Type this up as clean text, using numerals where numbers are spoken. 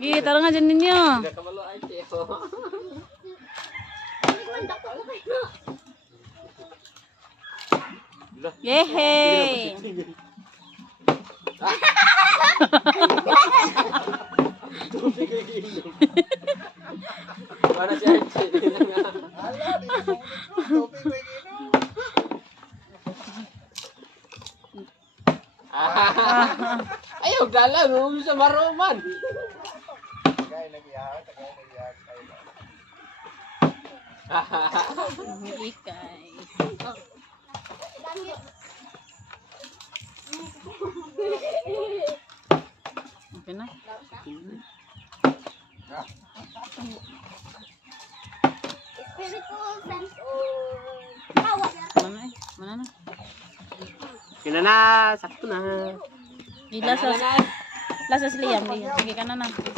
Gi, tara nga dyan ninyo. Yehey! Para si Archie. Ayaw, dala. Nung sa maroman. Ikay. Okay na. Mana eh? Mana na? Kina na. Sakto na. Di lasas. Lasas Liam. Sige ka na na.